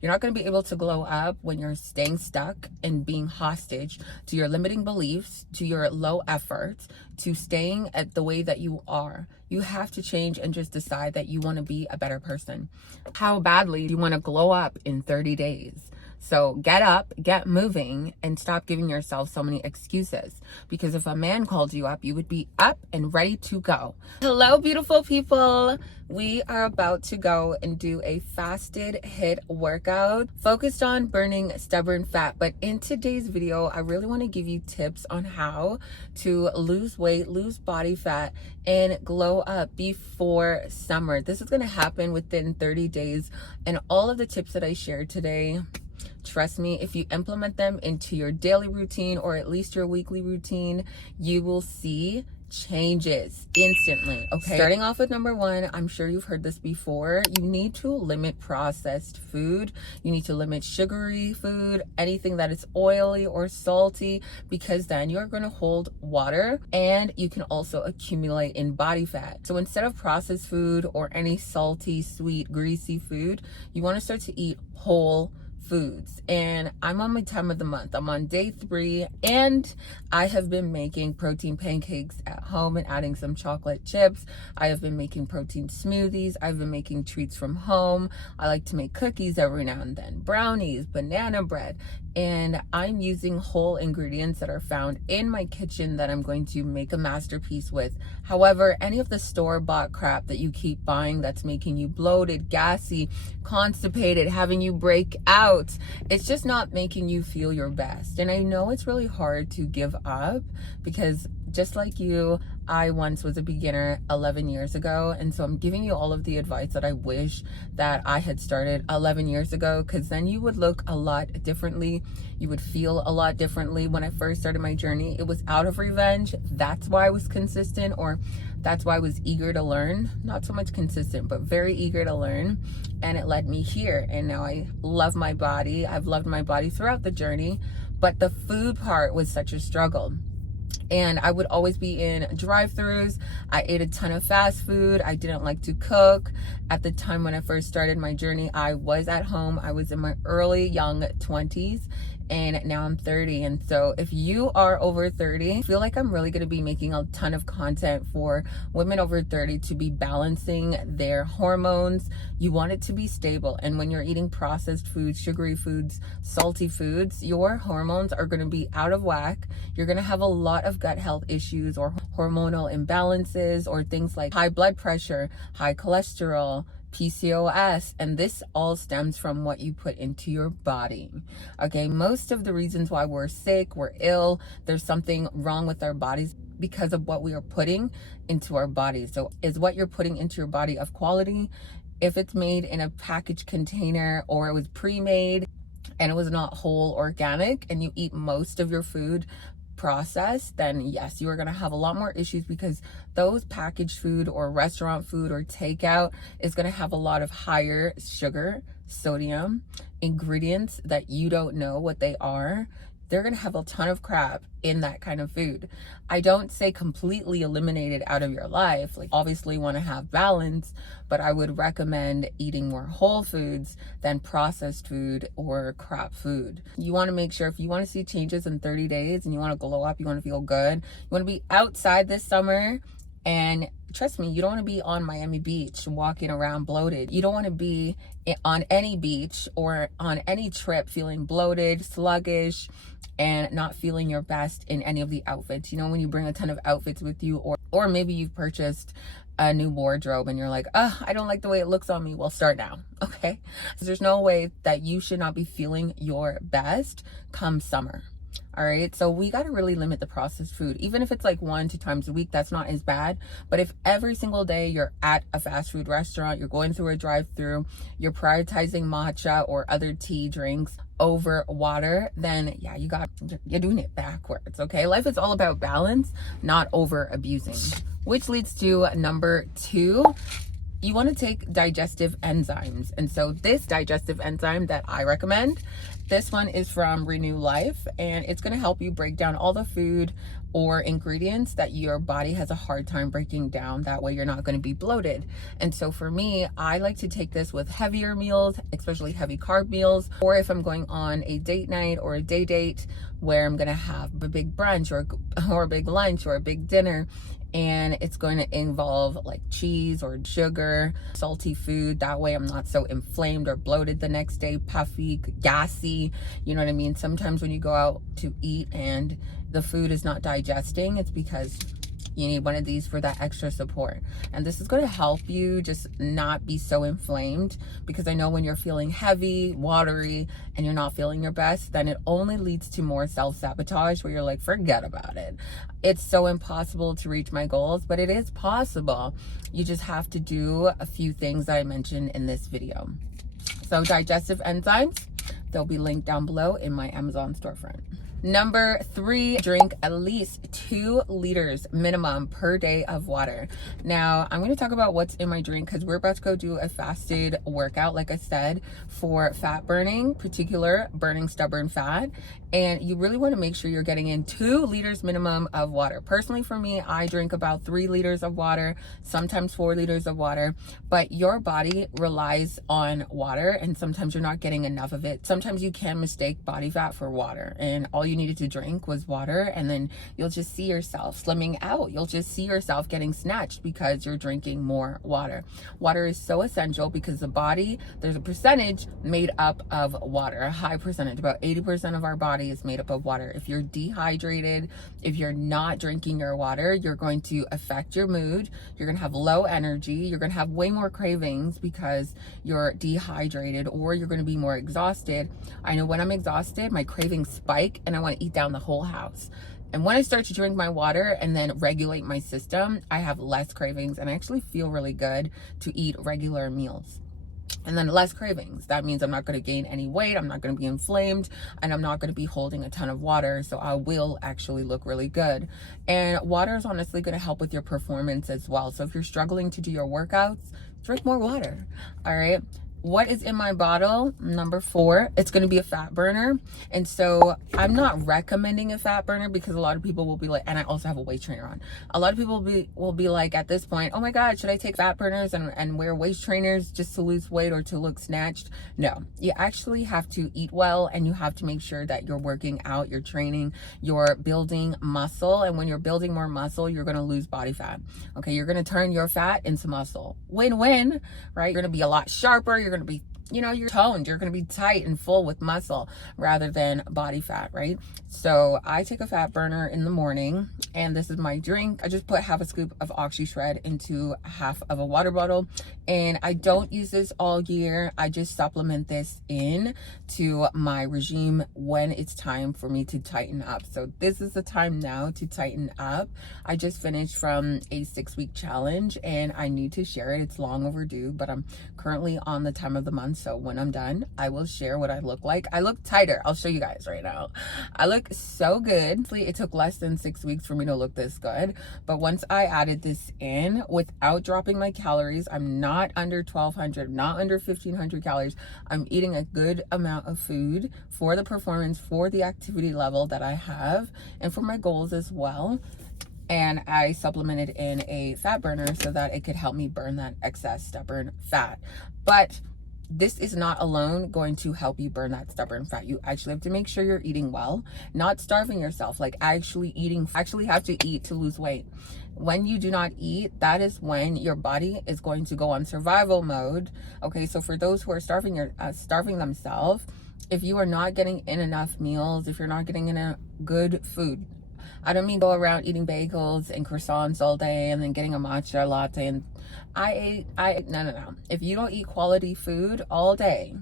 You're not going to be able to glow up when you're staying stuck and being hostage to your limiting beliefs, to your low efforts, to staying at the way that you are. You have to change and just decide that you want to be a better person. How badly do you want to glow up in 30 days? So get up, get moving, and stop giving yourself so many excuses. Because if a man called you up, you would be up and ready to go. Hello, beautiful people. We are about to go and do a fasted HIIT workout focused on burning stubborn fat. But in today's video, I really want to give you tips on how to lose weight, lose body fat, and glow up before summer. This is going to happen within 30 days. And all of the tips that I shared today, trust me, if you implement them into your daily routine or at least your weekly routine, you will see changes instantly. Okay, starting off with number one, I'm sure you've heard this before. You need to limit processed food. You need to limit sugary food, anything that is oily or salty, because then you're going to hold water and you can also accumulate in body fat. So instead of processed food or any salty, sweet, greasy food, you want to start to eat whole foods. And I'm on my time of the month. I'm on day 3 and I have been making protein pancakes at home and adding some chocolate chips. I have been making protein smoothies. I've been making treats from home. I like to make cookies every now and then, brownies, banana bread, and I'm using whole ingredients that are found in my kitchen that I'm going to make a masterpiece with. However, any of the store-bought crap that you keep buying that's making you bloated, gassy, constipated, having you break out, it's just not making you feel your best. And I know it's really hard to give up because just like you, I once was a beginner 11 years ago. And so I'm giving you all of the advice that I wish that I had started 11 years ago, because then you would look a lot differently. You would feel a lot differently. When I first started my journey, it was out of revenge. That's why I was consistent, or that's why I was eager to learn. Not so much consistent, but very eager to learn. And it led me here. And now I love my body. I've loved my body throughout the journey. But the food part was such a struggle. And I would always be in drive-thrus. I ate a ton of fast food. I didn't like to cook. At the time when I first started my journey, I was at home. I was in my early young 20s. And now I'm 30. And so if you are over 30, I feel like I'm really going to be making a ton of content for women over 30 to be balancing their hormones. You want it to be stable. And when you're eating processed foods, sugary foods, salty foods, your hormones are going to be out of whack. You're going to have a lot of gut health issues or hormonal imbalances or things like high blood pressure, high cholesterol, PCOS, and this all stems from what you put into your body. Okay, most of the reasons why we're sick, we're ill, there's something wrong with our bodies because of what we are putting into our bodies. So is what you're putting into your body of quality? If it's made in a packaged container or it was pre-made and it was not whole organic, and you eat most of your food process, then yes, you are going to have a lot more issues, because those packaged food or restaurant food or takeout is going to have a lot of higher sugar, sodium, ingredients that you don't know what they are. They're going to have a ton of crap in that kind of food. I don't say completely eliminate it out of your life. Like, obviously you want to have balance, but I would recommend eating more whole foods than processed food or crap food. You want to make sure, if you want to see changes in 30 days and you want to glow up, you want to feel good, you want to be outside this summer. And trust me, you don't want to be on Miami Beach walking around bloated. You don't want to be on any beach or on any trip feeling bloated, sluggish, and not feeling your best in any of the outfits. You know, when you bring a ton of outfits with you, or maybe you've purchased a new wardrobe and you're like, I don't like the way it looks on me. Well, start now, okay? So there's no way that you should not be feeling your best come summer. All right, so we got to really limit the processed food. Even if it's like 1-2 times a week, that's not as bad. But if every single day you're at a fast food restaurant, you're going through a drive-through, you're prioritizing matcha or other tea drinks over water, then yeah, you're doing it backwards. Okay, life is all about balance, not over abusing. Which leads to number 2. you want to take digestive enzymes. And so this digestive enzyme that I recommend, this one is from Renew Life, and it's going to help you break down all the food or ingredients that your body has a hard time breaking down. That way you're not going to be bloated. And so for me, I like to take this with heavier meals, especially heavy carb meals, or if I'm going on a date night or a day date where I'm going to have a big brunch or a big lunch or a big dinner, and it's going to involve like cheese or sugar, salty food. That way I'm not so inflamed or bloated the next day, puffy, gassy. You know what I mean? Sometimes when you go out to eat and the food is not digesting, it's because you need one of these for that extra support. And this is going to help you just not be so inflamed, because I know when you're feeling heavy, watery, and you're not feeling your best, then it only leads to more self-sabotage where you're like, forget about it. It's so impossible to reach my goals, but it is possible. You just have to do a few things that I mentioned in this video. So digestive enzymes, they'll be linked down below in my Amazon storefront. Number 3, drink at least 2 liters minimum per day of water. Now, I'm going to talk about what's in my drink because we're about to go do a fasted workout, like I said, for fat burning, particular burning stubborn fat. And you really want to make sure you're getting in 2 liters minimum of water. Personally, for me, I drink about 3 liters of water, sometimes 4 liters of water, but your body relies on water, and sometimes you're not getting enough of it. Sometimes you can mistake body fat for water, and all you needed to drink was water, and then you'll just see yourself slimming out. You'll just see yourself getting snatched because you're drinking more water. Water is so essential because the body, there's a percentage made up of water, a high percentage, about 80% of our body is made up of water. If you're dehydrated, if you're not drinking your water, you're going to affect your mood. You're going to have low energy. You're going to have way more cravings because you're dehydrated, or you're going to be more exhausted. I know when I'm exhausted, my cravings spike and I want to eat down the whole house. And when I start to drink my water and then regulate my system, I have less cravings and I actually feel really good to eat regular meals. And then less cravings. That means I'm not going to gain any weight, I'm not going to be inflamed, and I'm not going to be holding a ton of water. So I will actually look really good. And water is honestly going to help with your performance as well. So if you're struggling to do your workouts, drink more water. All right. What is in my bottle? Number 4, it's going to be a fat burner. And so I'm not recommending a fat burner because a lot of people will be like, and I also have a weight trainer on. A lot of people will be like at this point, oh my God, should I take fat burners and wear waist trainers just to lose weight or to look snatched? No, you actually have to eat well, and you have to make sure that you're working out, you're training, you're building muscle. And when you're building more muscle, you're going to lose body fat. Okay. You're going to turn your fat into muscle. Win-win, right? You're going to be a lot sharper. You're going to be, you're toned, you're going to be tight and full with muscle rather than body fat, right? So I take a fat burner in the morning, and this is my drink. I just put half a scoop of Oxy Shred into half of a water bottle, and I don't use this all year. I just supplement this in to my regime when it's time for me to tighten up. So this is the time now to tighten up. I just finished from a 6-week challenge and I need to share it. It's long overdue, but I'm currently on the time of the month. So when I'm done, I will share what I look like. I look tighter. I'll show you guys right now. I look so good. It took less than 6 weeks for me to look this good. But once I added this in without dropping my calories, I'm not under 1,200, not under 1,500 calories. I'm eating a good amount of food for the performance, for the activity level that I have, and for my goals as well. And I supplemented in a fat burner so that it could help me burn that excess stubborn fat. But this is not alone going to help you burn that stubborn fat. You actually have to make sure you're eating well, not starving yourself, like actually have to eat to lose weight. When you do not eat, that is when your body is going to go on survival mode. Okay, so for those who are starving themselves, if you are not getting in enough meals, if you're not getting in a good food, I don't mean go around eating bagels and croissants all day and then getting a matcha latte. And no. If you don't eat quality food all day,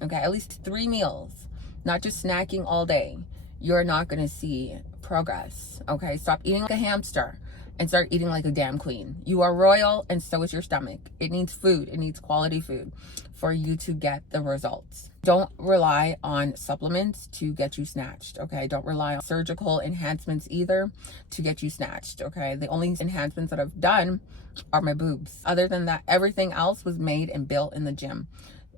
okay, at least 3 meals, not just snacking all day, you're not going to see progress. Okay, stop eating like a hamster. and start eating like a damn queen. You are royal, and so is your stomach. It needs food. It needs quality food for you to get the results. Don't rely on supplements to get you snatched, okay? Don't rely on surgical enhancements either to get you snatched, okay? The only enhancements that I've done are my boobs. Other than that, everything else was made and built in the gym.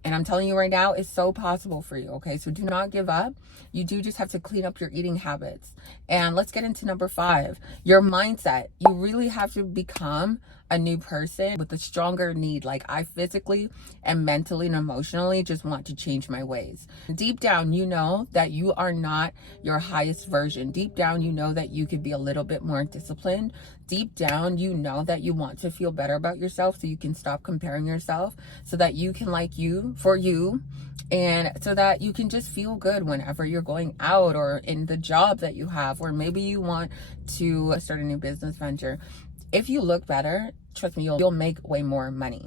And I'm telling you right now, it's so possible for you, okay? So do not give up. You do just have to clean up your eating habits. And let's get into number 5, your mindset. You really have to become a new person with a stronger need. Like, I physically and mentally and emotionally just want to change my ways. Deep down, you know that you are not your highest version. Deep down, you know that you could be a little bit more disciplined. Deep down, you know that you want to feel better about yourself so you can stop comparing yourself, so that you can like you for you, and so that you can just feel good whenever you're going out or in the job that you have, or maybe you want to start a new business venture. If you look better, trust me, you'll make way more money.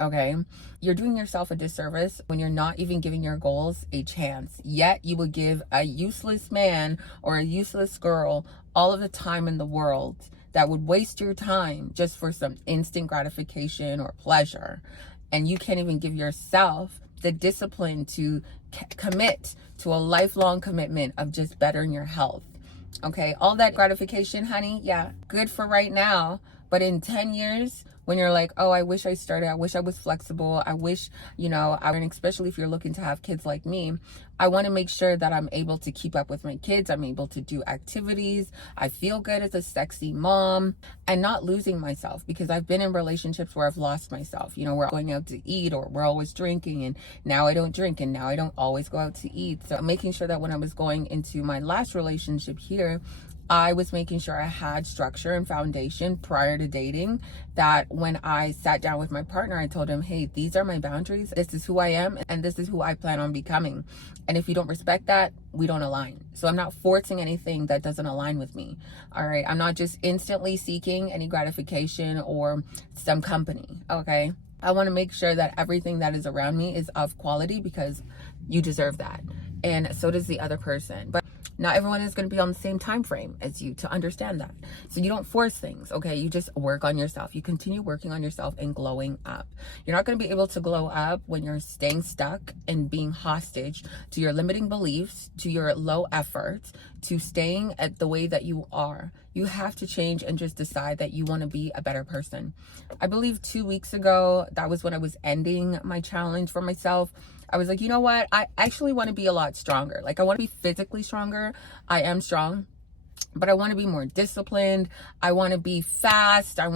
Okay, you're doing yourself a disservice when you're not even giving your goals a chance. Yet you would give a useless man or a useless girl all of the time in the world that would waste your time just for some instant gratification or pleasure. And you can't even give yourself the discipline to commit to a lifelong commitment of just bettering your health. Okay, all that gratification, honey, yeah, good for right now. But in 10 years, when you're like, oh, I wish I started, I wish I was flexible, I wish, and especially if you're looking to have kids like me, I want to make sure that I'm able to keep up with my kids. I'm able to do activities. I feel good as a sexy mom and not losing myself, because I've been in relationships where I've lost myself. We're going out to eat, or we're always drinking, and now I don't drink, and now I don't always go out to eat. So making sure that when I was going into my last relationship here, I was making sure I had structure and foundation prior to dating, that when I sat down with my partner, I told him, hey, these are my boundaries. This is who I am, and this is who I plan on becoming. And if you don't respect that, we don't align. So I'm not forcing anything that doesn't align with me. All right. I'm not just instantly seeking any gratification or some company. Okay. I want to make sure that everything that is around me is of quality, because you deserve that. And so does the other person. But not everyone is going to be on the same time frame as you to understand that. So you don't force things, okay? You just work on yourself. You continue working on yourself and glowing up. You're not going to be able to glow up when you're staying stuck and being hostage to your limiting beliefs, to your low efforts, to staying at the way that you are. You have to change and just decide that you want to be a better person. I believe 2 weeks ago, that was when I was ending my challenge for myself. I was like, you know what? I actually want to be a lot stronger. Like, I want to be physically stronger. I am strong, but I want to be more disciplined. I want to be fast. I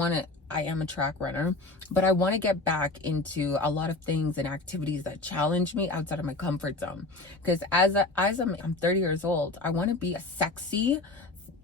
am a track runner, but I want to get back into a lot of things and activities that challenge me outside of my comfort zone. Because I'm 30 years old, I want to be sexy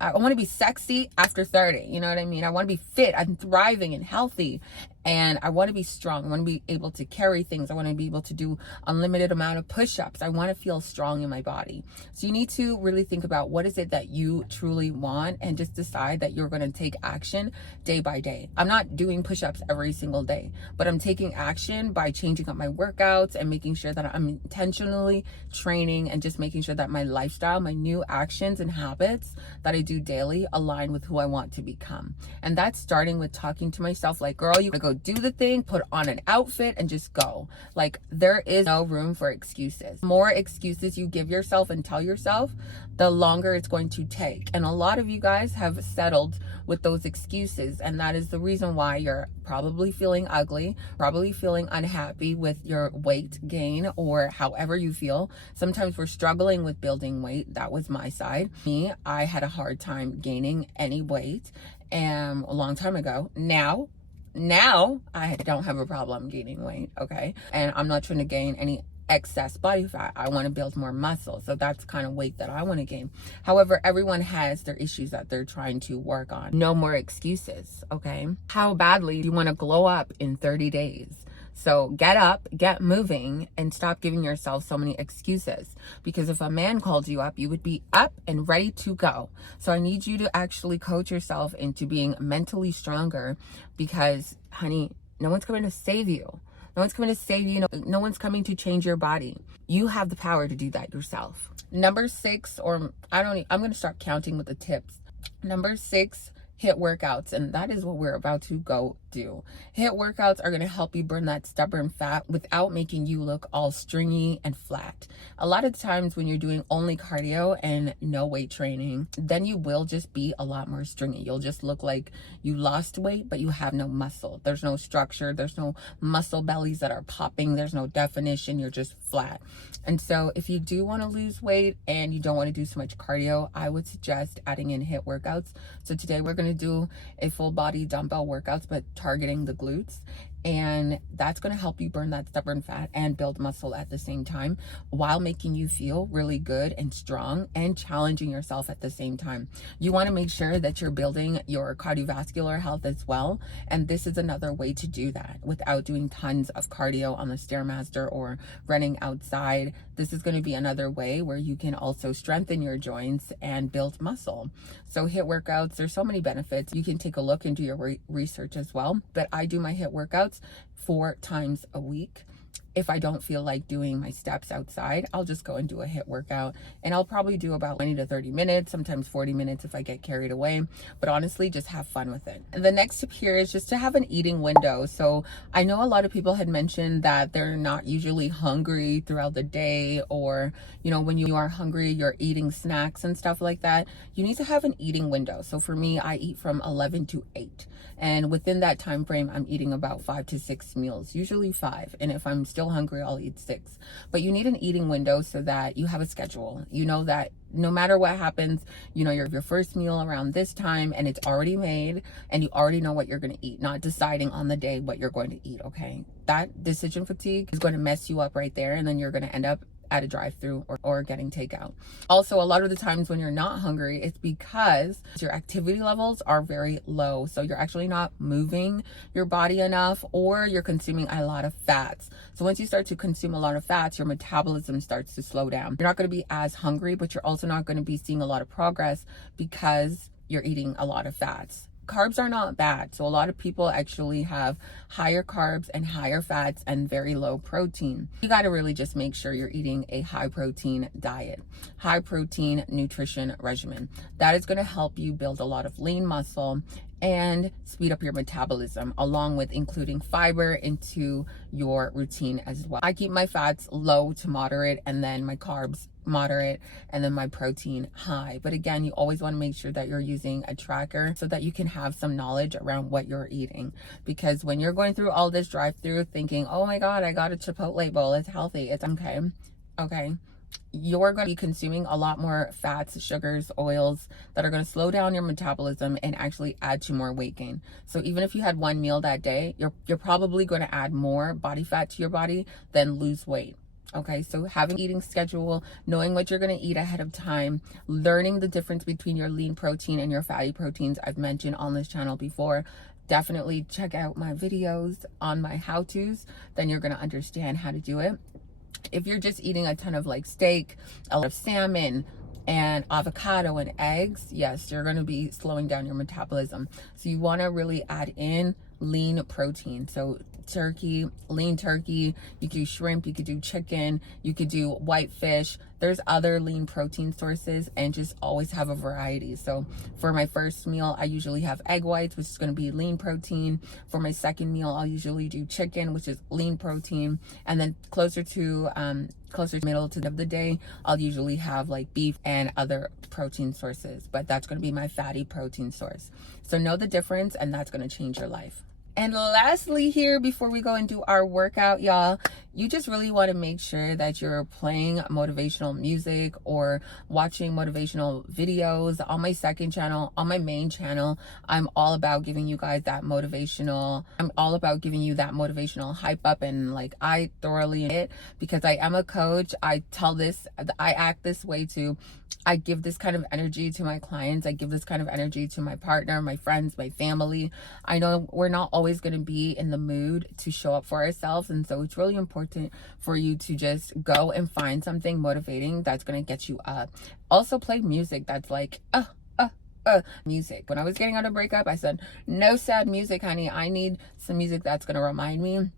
after 30. You know what I mean? I want to be fit. I'm thriving and healthy. And I want to be strong. I want to be able to carry things. I want to be able to do unlimited amount of push-ups. I want to feel strong in my body. So you need to really think about what is it that you truly want, and just decide that you're going to take action day by day. I'm not doing push-ups every single day, but I'm taking action by changing up my workouts and making sure that I'm intentionally training, and just making sure that my lifestyle, my new actions and habits that I do daily align with who I want to become. And that's starting with talking to myself like, girl, you go do the thing, put on an outfit, and just go. Like, there is no room for excuses. The more excuses you give yourself and tell yourself, the longer it's going to take. And a lot of you guys have settled with those excuses, and that is the reason why you're probably feeling ugly, probably feeling unhappy with your weight gain, or however you feel. Sometimes we're struggling with building weight. That was my side. I had a hard time gaining any weight a long time ago. Now I don't have a problem gaining weight, okay? And I'm not trying to gain any excess body fat. I want to build more muscle. So that's kind of weight that I want to gain. However, everyone has their issues that they're trying to work on. No more excuses, okay? How badly do you want to glow up in 30 days? So get up, get moving, and stop giving yourself so many excuses. Because if a man called you up, you would be up and ready to go. So I need you to actually coach yourself into being mentally stronger, because, honey, no one's coming to save you. No one's coming to save you. No one's coming to change your body. You have the power to do that yourself. Number 6, I'm going to start counting with the tips. Number 6 HIIT workouts, and that is what we're about to go do. HIIT workouts are going to help you burn that stubborn fat without making you look all stringy and flat. A lot of times when you're doing only cardio and no weight training, then you will just be a lot more stringy. You'll just look like you lost weight, but you have no muscle. There's no structure. There's no muscle bellies that are popping. There's no definition. You're just flat. And so if you do want to lose weight and you don't want to do so much cardio, I would suggest adding in HIIT workouts. So today we're going to do a full body dumbbell workouts, but targeting the glutes. And that's going to help you burn that stubborn fat and build muscle at the same time, while making you feel really good and strong and challenging yourself at the same time. You want to make sure that you're building your cardiovascular health as well. And this is another way to do that without doing tons of cardio on the Stairmaster or running outside. This is going to be another way where you can also strengthen your joints and build muscle. So HIIT workouts, there's so many benefits. You can take a look into your research as well. But I do my HIIT workouts 4 times a week. If I don't feel like doing my steps outside, I'll just go and do a HIIT workout, and I'll probably do about 20 to 30 minutes, sometimes 40 minutes if I get carried away. But honestly, just have fun with it. And the next tip here is just to have an eating window. So I know a lot of people had mentioned that they're not usually hungry throughout the day, or, you know, when you are hungry, you're eating snacks and stuff like that. You need to have an eating window. So for me, I eat from 11 to 8. And within that time frame, I'm eating about 5 to 6 meals, usually 5. And if I'm still hungry, I'll eat 6. But you need an eating window so that you have a schedule. You know that no matter what happens, you know, your first meal around this time and it's already made and you already know what you're going to eat, not deciding on the day what you're going to eat, okay? That decision fatigue is going to mess you up right there, and then you're going to end up at a drive-through or getting takeout. Also, a lot of the times when you're not hungry, it's because your activity levels are very low. So you're actually not moving your body enough, or you're consuming a lot of fats. So once you start to consume a lot of fats, your metabolism starts to slow down. You're not going to be as hungry, but you're also not going to be seeing a lot of progress because you're eating a lot of fats. Carbs are not bad. So a lot of people actually have higher carbs and higher fats and very low protein. You got to really just make sure you're eating a high protein diet, high protein nutrition regimen. That is going to help you build a lot of lean muscle and speed up your metabolism, along with including fiber into your routine as well. I keep my fats low to moderate, and then my carbs moderate, and then my protein high. But again, you always want to make sure that you're using a tracker so that you can have some knowledge around what you're eating. Because when you're going through all this drive-through thinking, oh my God, I got a Chipotle bowl, it's healthy, it's okay, you're going to be consuming a lot more fats, sugars, oils that are going to slow down your metabolism and actually add to more weight gain. So even if you had one meal that day, you're probably going to add more body fat to your body than lose weight. Okay, so having an eating schedule, knowing what you're going to eat ahead of time, learning the difference between your lean protein and your fatty proteins I've mentioned on this channel before. Definitely check out my videos on my how-tos, then you're going to understand how to do it. If you're just eating a ton of like steak, a lot of salmon, and avocado and eggs, yes, you're going to be slowing down your metabolism. So you want to really add in lean protein. So turkey, lean turkey, you could do shrimp, you could do chicken, you could do white fish. There's other lean protein sources, and just always have a variety. So for my first meal, I usually have egg whites, which is going to be lean protein. For my second meal, I'll usually do chicken, which is lean protein. And then closer to middle to the day, I'll usually have like beef and other protein sources, but that's going to be my fatty protein source. So know the difference, and that's going to change your life. And lastly here, before we go and do our workout, y'all, you just really want to make sure that you're playing motivational music or watching motivational videos. On my second channel, on my main channel, I'm all about giving you guys that motivational, hype up, and like I thoroughly it because I am a coach. I act this way too. I give this kind of energy to my clients. I give this kind of energy to my partner, my friends, my family. I know we're not always going to be in the mood to show up for ourselves. And so it's really important for you to just go and find something motivating that's going to get you up. Also play music that's like, music. When I was getting out of breakup, I said, no sad music, honey. I need some music that's going to remind me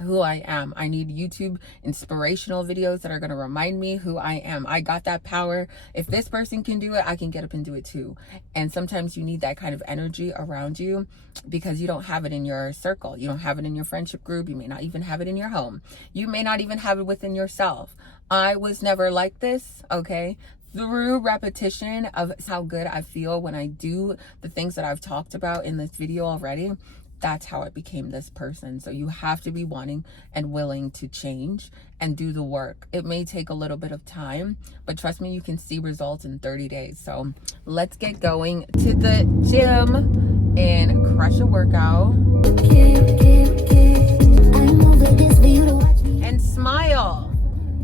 who I am. I need YouTube inspirational videos that are going to remind me who I am. I got that power. If this person can do it, I can get up and do it too. And sometimes you need that kind of energy around you because you don't have it in your circle. You don't have it in your friendship group. You may not even have it in your home. You may not even have it within yourself. I was never like this, okay? Through repetition of how good I feel when I do the things that I've talked about in this video already, that's how I became this person. So you have to be wanting and willing to change and do the work. It may take a little bit of time, but trust me, you can see results in 30 days. So let's get going to the gym and crush a workout. And smile.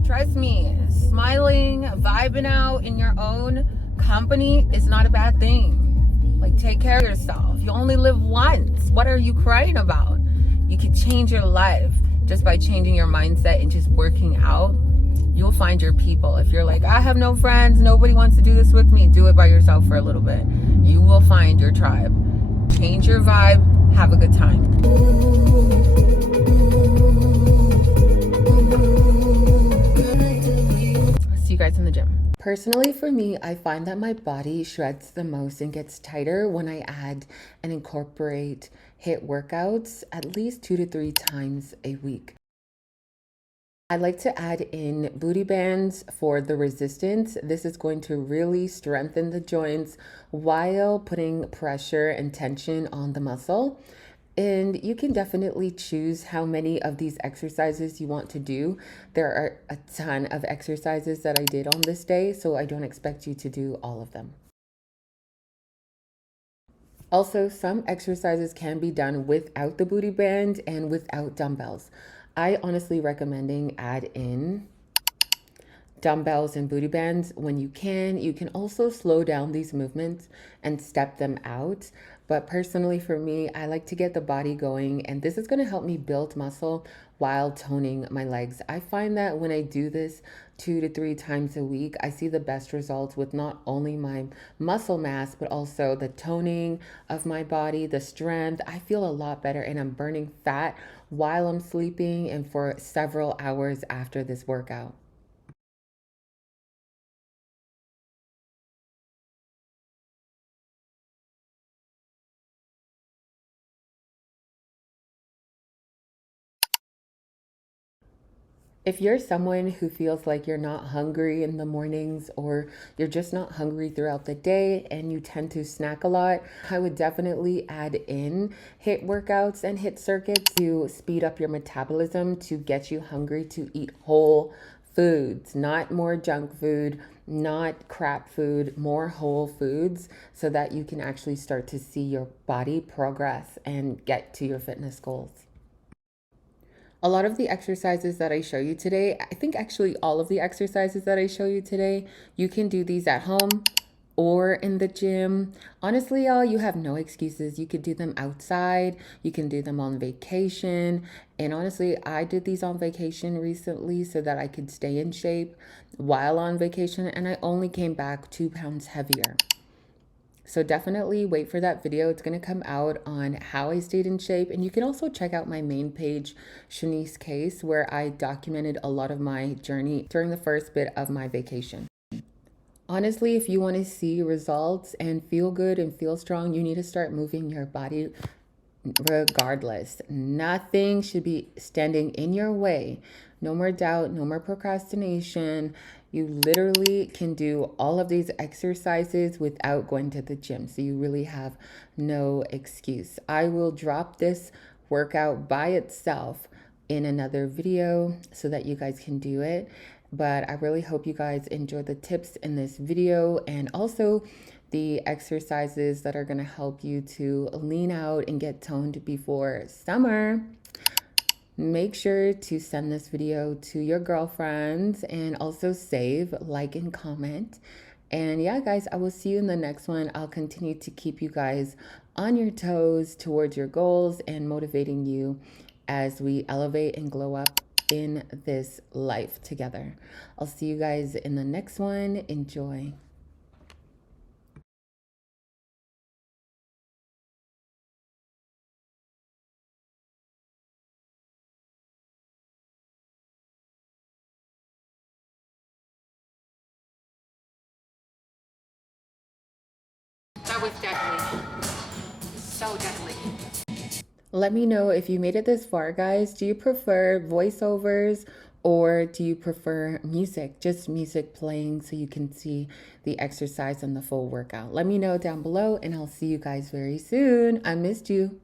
Trust me, smiling, vibing out in your own company is not a bad thing. Like, take care of yourself. You only live once. What are you crying about? You can change your life just by changing your mindset and just working out. You'll find your people. If you're like, I have no friends, nobody wants to do this with me, do it by yourself for a little bit. You will find your tribe. Change your vibe. Have a good time. See you guys in the gym. Personally, for me, I find that my body shreds the most and gets tighter when I add and incorporate HIIT workouts at least 2 to 3 times a week. I like to add in booty bands for the resistance. This is going to really strengthen the joints while putting pressure and tension on the muscle. And you can definitely choose how many of these exercises you want to do. There are a ton of exercises that I did on this day, so I don't expect you to do all of them. Also, some exercises can be done without the booty band and without dumbbells. I honestly recommending add in dumbbells and booty bands when you can. You can also slow down these movements and step them out. But personally, for me, I like to get the body going, and this is going to help me build muscle while toning my legs. I find that when I do this 2 to 3 times a week, I see the best results with not only my muscle mass, but also the toning of my body, the strength. I feel a lot better, and I'm burning fat while I'm sleeping and for several hours after this workout. If you're someone who feels like you're not hungry in the mornings, or you're just not hungry throughout the day and you tend to snack a lot, I would definitely add in HIIT workouts and HIIT circuits to speed up your metabolism to get you hungry to eat whole foods, not more junk food, not crap food, more whole foods, so that you can actually start to see your body progress and get to your fitness goals. A lot of the exercises that I show you today, I think actually all of the exercises that I show you today, you can do these at home or in the gym. Honestly, y'all, you have no excuses. You could do them outside. You can do them on vacation. And honestly, I did these on vacation recently so that I could stay in shape while on vacation. And I only came back 2 pounds heavier. So definitely wait for that video. It's going to come out on how I stayed in shape. And you can also check out my main page, Shenese Case, where I documented a lot of my journey during the first bit of my vacation. Honestly, if you want to see results and feel good and feel strong, you need to start moving your body regardless. Nothing should be standing in your way. No more doubt, no more procrastination. You literally can do all of these exercises without going to the gym. So you really have no excuse. I will drop this workout by itself in another video so that you guys can do it. But I really hope you guys enjoy the tips in this video, and also the exercises that are going to help you to lean out and get toned before summer. Make sure to send this video to your girlfriends and also save, like, and comment. And yeah, guys, I will see you in the next one. I'll continue to keep you guys on your toes towards your goals and motivating you as we elevate and glow up in this life together. I'll see you guys in the next one. Enjoy. That was deadly. So deadly. Let me know if you made it this far, guys. Do you prefer voiceovers or do you prefer music? Just music playing so you can see the exercise and the full workout. Let me know down below and I'll see you guys very soon. I missed you.